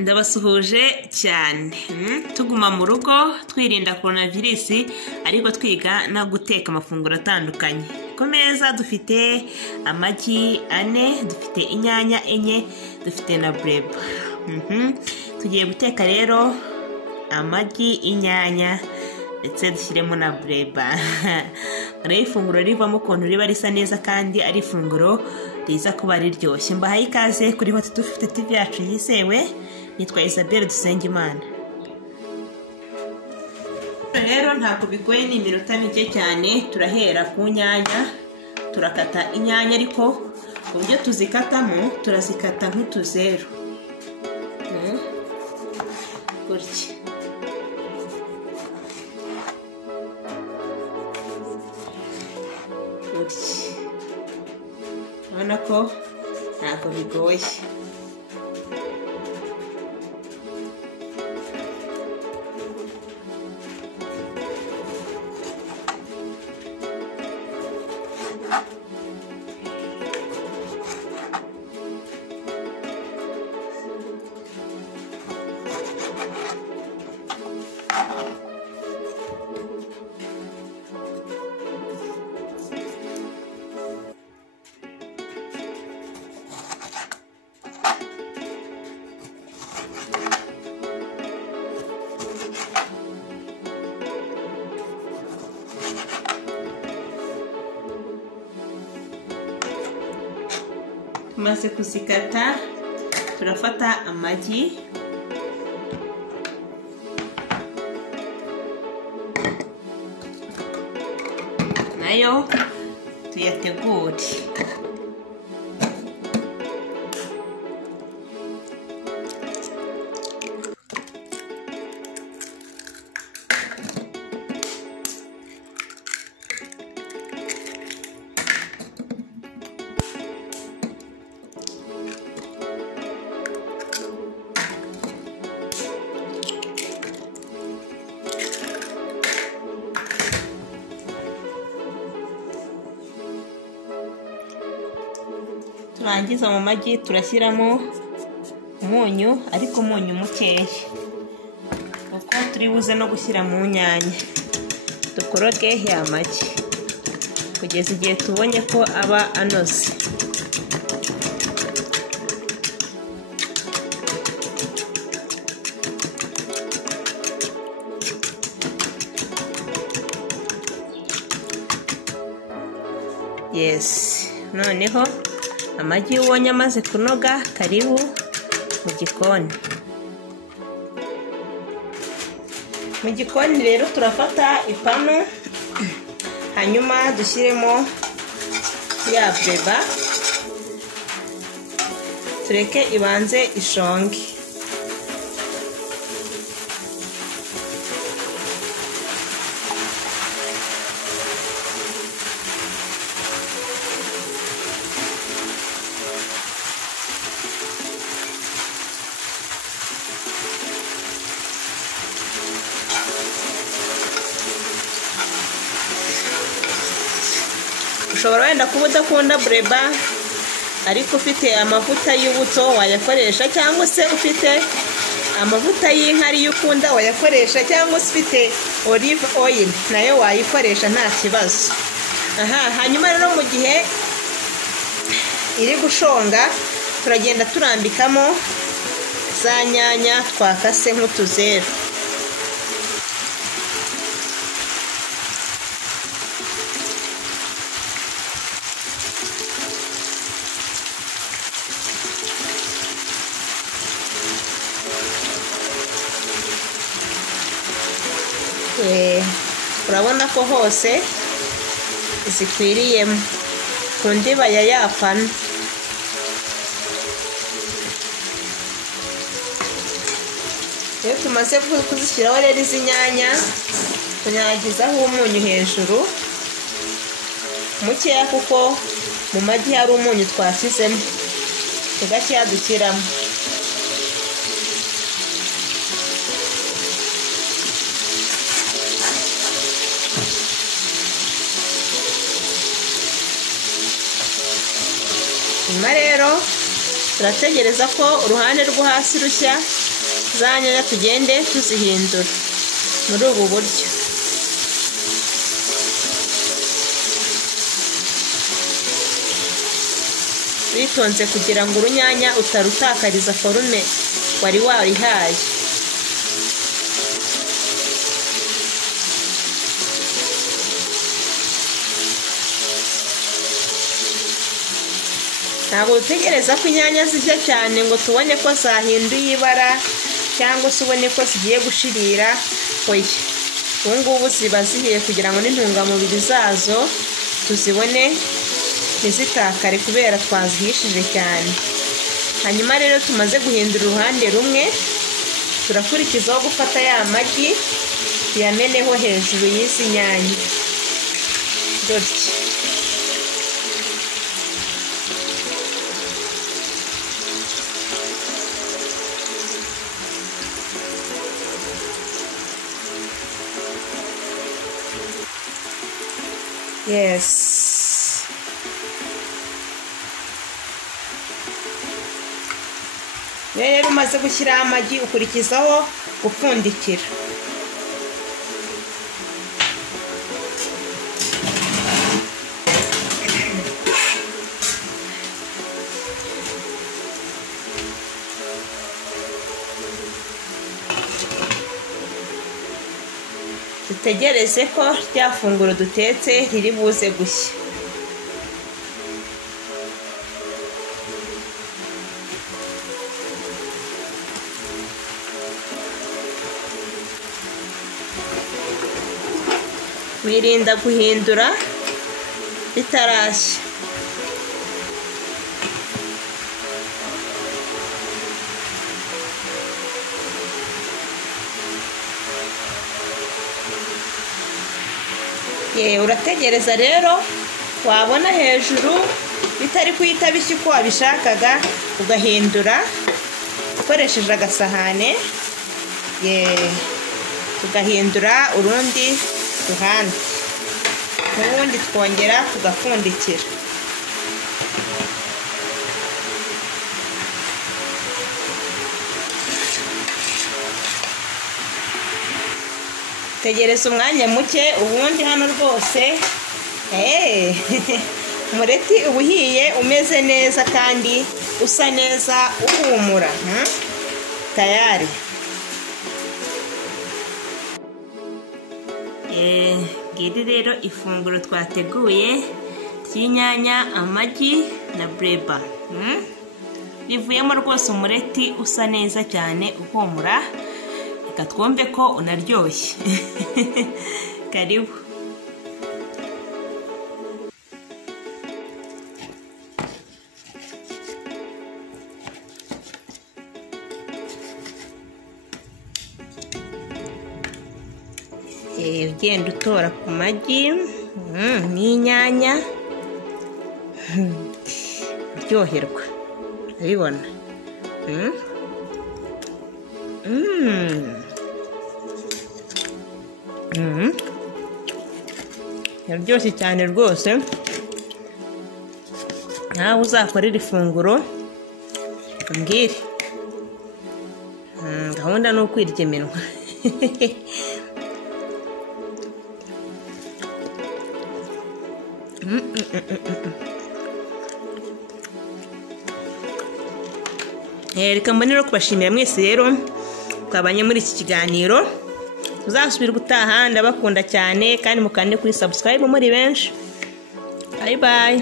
ndabasuhuje cyane tuguma mu rugo twirinda coronavirus ariko twiga no guteka amafunguro atandukanye. Ku meza dufite amagi 4, dufite inyanya 4, dufite na breba. Tugiye guteka rero amagi, inyanya ndetse dushyiremo na breba. Rero ifunguro rivamo ukuntu riba risa neza kandi ari ifunguro riza kuba riryoshye. Mbahaye ikaze kuri Hot 250 TV yacu yizewe. Nitwa Isabelle Dusengimana. Rero ntabwo bigoye, ni iminota mike cyane. Turahera ku nyanya, turakata inyanya ariko uburyo tuzikatamo turazikata nk'utuzeru gutya. Urabona ko ntabwo bigoye. Tumaze kuzikata turafata amagi nayo tuyategure. Turangiza mu magi turashyiramo umunyu, ariko umunyu mukeya kuko turi buze no gushyira mu nyanya. Dukoroge ya magi kugeza igihe tubonye ko aba anoze. Yes, noneho amagi ubonye amaze kunoga, karibu mu gikoni. Mu gikoni rero turafata ipanu, hanyuma dushyiremo ya breba, tureke ibanze ishonge. Ushobora wenda kuba udakunda breba ariko ufite amavuta y'ubuto wayakoresha, cyangwa se ufite amavuta y'inka ariyo ukunda wayakoresha, cyangwa se ufite olive oil nayo wayikoresha nta kibazo. Hanyuma rero mu gihe iri gushonga turagenda turambikamo za nyanya twakase nk'utuzeru. Urabona ko hose zikwiriyemo ku ndiba ya yapana. Iyo tumaze kuzishyiraho rero izi nyanya tunyagizaho umunyu hejuru mukeya, kuko mu magi hari umunyu twashyizemo, tugashyira dushyiramo. Nyuma rero turategereza ko uruhande rwo hasi rushya za nyanya tugende tuzihindura muri ubu buryo. witonze kugira ngo urunyanya utarutakariza forume wari warihaye. ntabwo dutegereza ko inyanya zijya cyane ngo tubone ko zahinduye ibara cyangwa se ubone ko zigiye gushirira. oya, ubu ngubu ziba zihiye kugira ngo n'intungamubiri zazo tuzibone ntizitakare kubera twazihishije cyane. hanyuma rero tumaze guhindura uruhande rumwe, turakurikizaho gufata ya magi tuyameneho hejuru y'izi nyanya gutya. Yes. rero umaze gushyiraho amagi ukurikizaho gupfundikira. dutegereze ko rya funguro dutetse riri buze gushya. wirinda guhindura bitarashya. urategereza rero, wabona hejuru bitari kuhita bishya uko wabishakaga, ugahindura ukoresheje agasahane, tugahindura urundi ruhande, n'ubundi twongera tugapfundikira. tegereza umwanya muke, ubundi hano rwose umureti uba uhiye umeze neza kandi usa neza uhumura. tayari. ngiri rero ifunguro twateguye ry'inyanya, amagi na bureba. rivuyemo rwose umureti usa neza cyane uhumura. reka twumve ko unaryoshye. karibu. ugenda utora ku magi n'inyanya, uryoherwa. urabibona? yaryoshye cyane rwose. nawe uzakorera ifunguro umbwire. gahunda ni ukwirya iminwa. reka mbone rero kubashimira mwese rero twabanye muri iki kiganiro. uzasubira gutaha, ndabakunda cyane kandi mukande kuri subscribe muri benshi. bye bye.